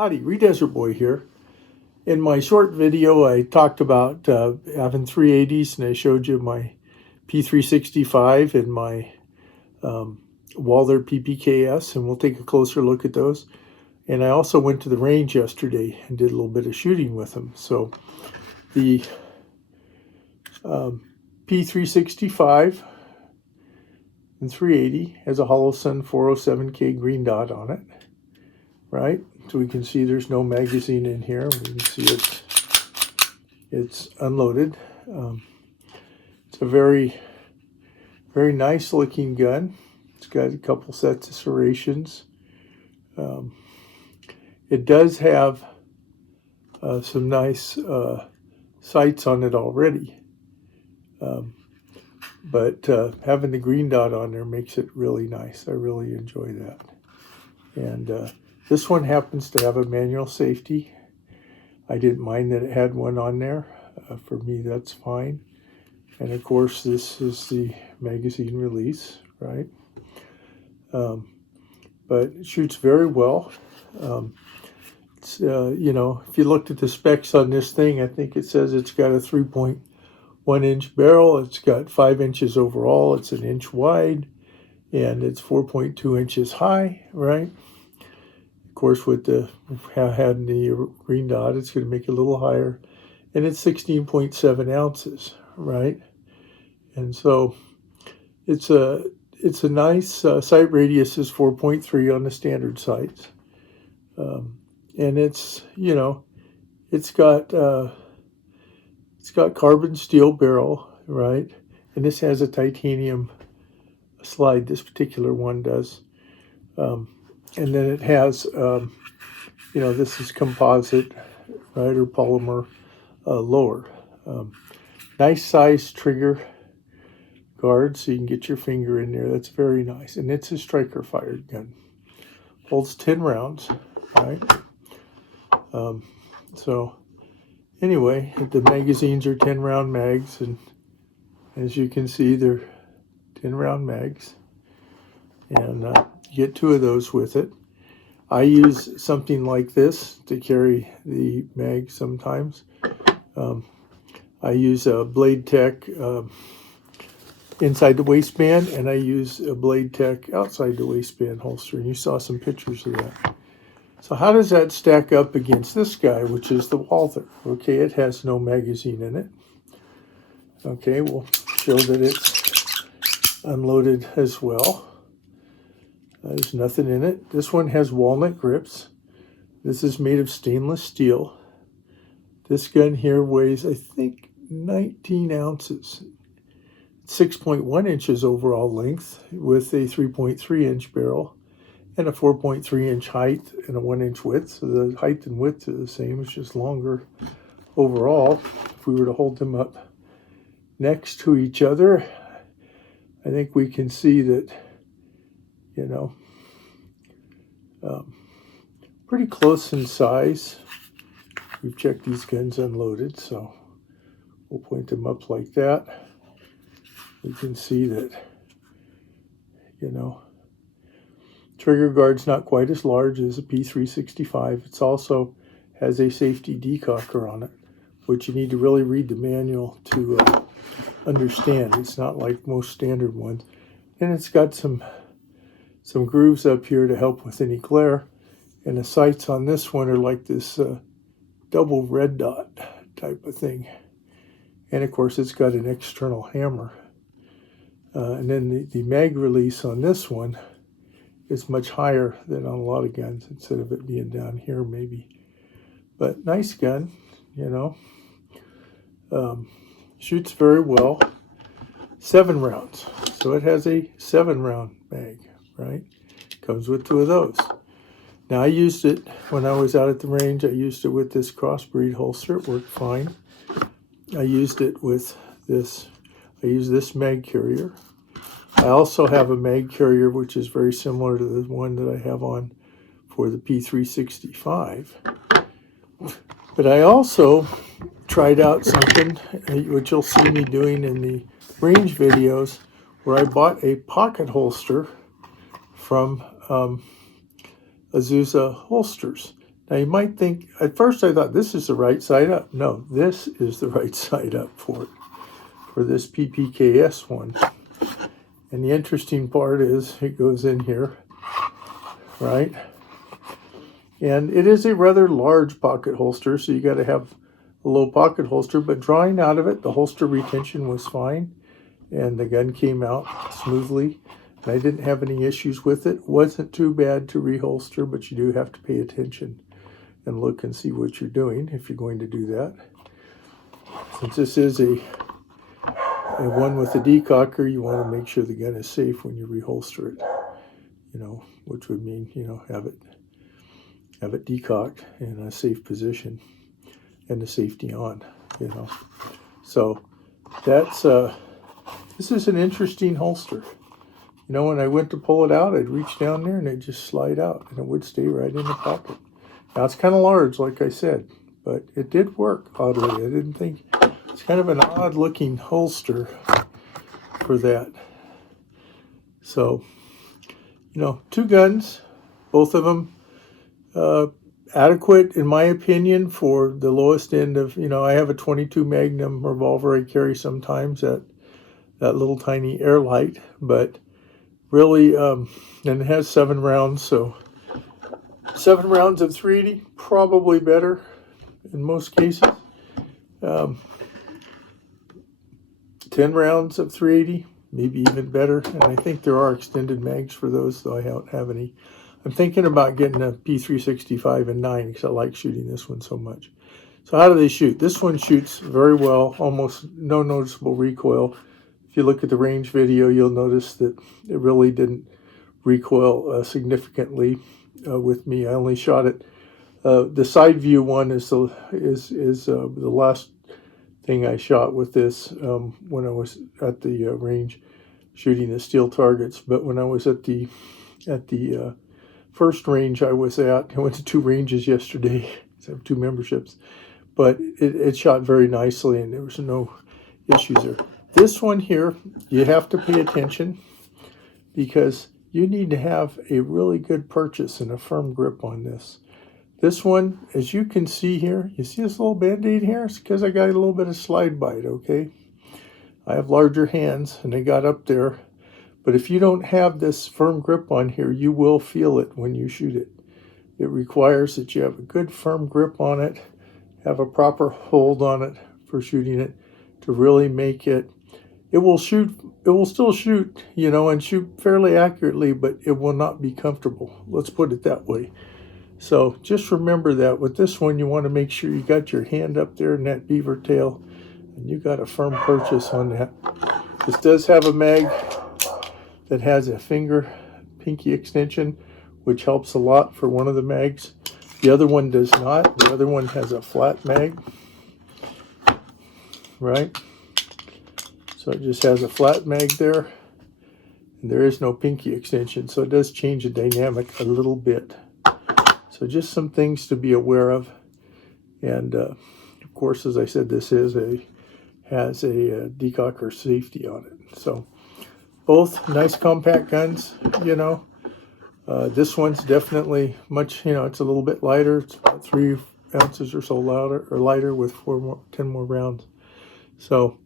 Howdy, Redesert Boy here. In my short video, I talked about having 380s, and I showed you my P365 and my Walther PPKs, and we'll take a closer look at those. And I also went to the range yesterday and did a little bit of shooting with them. So the P365 and 380 has a Holosun 407K green dot on it, right? So we can see there's no magazine in here. We can see it's unloaded. It's a very nice looking gun. It's got a couple sets of serrations. It does have some nice sights on it already. But having the green dot on there makes it really nice. I really enjoy that. And this one happens to have a manual safety. I didn't mind that it had one on there. For me, that's fine. And of course, this is the magazine release, right? But it shoots very well. It's, you know, if you looked at the specs on this thing, I think it says it's got a 3.1 inch barrel. It's got 5 inches overall. It's 1 inch wide, and it's 4.2 inches high, right? Of course, with the having the green dot, it's going to make it a little higher, and it's 16.7 ounces, right? And so it's a nice sight radius is 4.3 on the standard sights, and it's, you know, it's got carbon steel barrel, right? And this has a titanium slide. This particular one does. And then it has, you know, this is composite, right, or polymer lower. Nice size trigger guard, so you can get your finger in there. That's very nice. And it's a striker fired gun. Holds 10 rounds, right? So anyway, the magazines are 10 round mags, and as you can see, they're 10 round mags. And you get 2 of those with it. I use something like this to carry the mag sometimes. I use a Blade Tech inside the waistband, and I use a Blade Tech outside the waistband holster, and you saw some pictures of that. So how does that stack up against this guy, which is the Walther? Okay, it has no magazine in it. Okay, we'll show that it's unloaded as well. There's nothing in it. This one has walnut grips. This is made of stainless steel. This gun here weighs, I think, 19 ounces. 6.1 inches overall length with a 3.3 inch barrel and a 4.3 inch height and a 1 inch width. So the height and width are the same. It's just longer overall. If we were to hold them up next to each other, I think we can see that, you know, pretty close in size. We've checked these guns unloaded, so we'll point them up like that. We can see that, you know, trigger guard's not quite as large as a P365. It's also has a safety decocker on it, which you need to really read the manual to understand. It's not like most standard ones. And it's got some grooves up here to help with any glare. And the sights on this one are like this double red dot type of thing. And of course, it's got an external hammer. And then the mag release on this one is much higher than on a lot of guns, instead of it being down here maybe. But nice gun, you know. Shoots very well. 7 rounds. So it has a 7 round mag, right? Comes with 2 of those. Now I used it when I was out at the range. I used it with this Crossbreed holster. It worked fine. I used it with this. I use this mag carrier. I also have a mag carrier which is very similar to the one that I have on for the P365. But I also tried out something which you'll see me doing in the range videos, where I bought a pocket holster from Azusa Holsters. Now you might think, at first I thought this is the right side up. No, this is the right side up for it, for this PPKS one. And the interesting part is it goes in here, right? And it is a rather large pocket holster, so you got to have a low pocket holster, but drawing out of it, the holster retention was fine, and the gun came out smoothly. And I didn't have any issues with it. Wasn't too bad to reholster, but you do have to pay attention and look and see what you're doing if you're going to do that. Since this is a one with a decocker, you want to make sure the gun is safe when you reholster it, you know, which would mean, you know, have it decocked in a safe position and the safety on, you know. So that's this is an interesting holster. You know, when I went to pull it out, I'd reach down there and it'd just slide out and it would stay right in the pocket. Now it's kind of large, like I said, but it did work oddly. I didn't think, it's kind of an odd looking holster for that. So, you know, 2 guns, both of them adequate in my opinion for the lowest end of, you know, I have a 22 Magnum revolver I carry sometimes, that little tiny air light, but really, and it has 7 rounds, so 7 rounds of 380, probably better in most cases. 10 rounds of 380, maybe even better, and I think there are extended mags for those, though I don't have any. I'm thinking about getting a P365-380 because I like shooting this one so much. So how do they shoot? This one shoots very well, almost no noticeable recoil. If you look at the range video, you'll notice that it really didn't recoil significantly with me. I only shot it. The side view one is the last thing I shot with this when I was at the range shooting the steel targets. But when I was at the first range I was at, I went to 2 ranges yesterday. I have 2 memberships, but it shot very nicely and there was no issues there. This one here, you have to pay attention because you need to have a really good purchase and a firm grip on this. This one, as you can see here, you see this little band-aid here? It's because I got a little bit of slide bite, okay? I have larger hands and they got up there. But if you don't have this firm grip on here, you will feel it when you shoot it. It requires that you have a good firm grip on it, have a proper hold on it for shooting it to really make it. It will still shoot, you know, and shoot fairly accurately, but it will not be comfortable. Let's put it that way. So just remember that with this one, you want to make sure you got your hand up there in that beaver tail and you got a firm purchase on that. This does have a mag that has a pinky extension, which helps a lot for one of the mags. The other one does not. The other one has a flat mag, right? So it just has a flat mag there, and there is no pinky extension, so it does change the dynamic a little bit. So just some things to be aware of. And of course, as I said, this has a decocker safety on it. So both nice compact guns, you know. This one's definitely much, you know, it's a little bit lighter. It's about 3 ounces or so lighter with 10 more rounds. So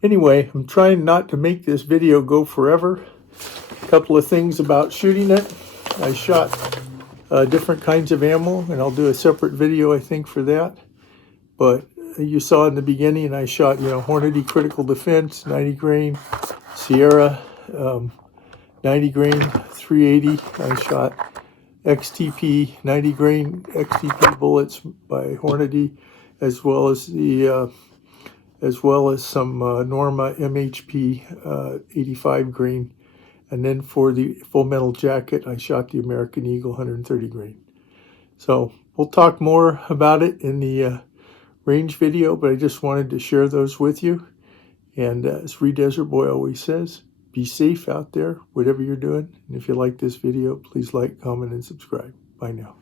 anyway, I'm trying not to make this video go forever. A couple of things about shooting it. I shot different kinds of ammo, and I'll do a separate video, I think, for that. But you saw in the beginning, I shot, you know, Hornady Critical Defense, 90 grain, Sierra, 90 grain, 380. I shot XTP, 90 grain XTP bullets by Hornady, as well as some Norma MHP 85 grain. And then for the full metal jacket, I shot the American Eagle 130 grain. So we'll talk more about it in the range video, but I just wanted to share those with you. And as Free Desert Boy always says, be safe out there, whatever you're doing. And if you like this video, please like, comment, and subscribe. Bye now.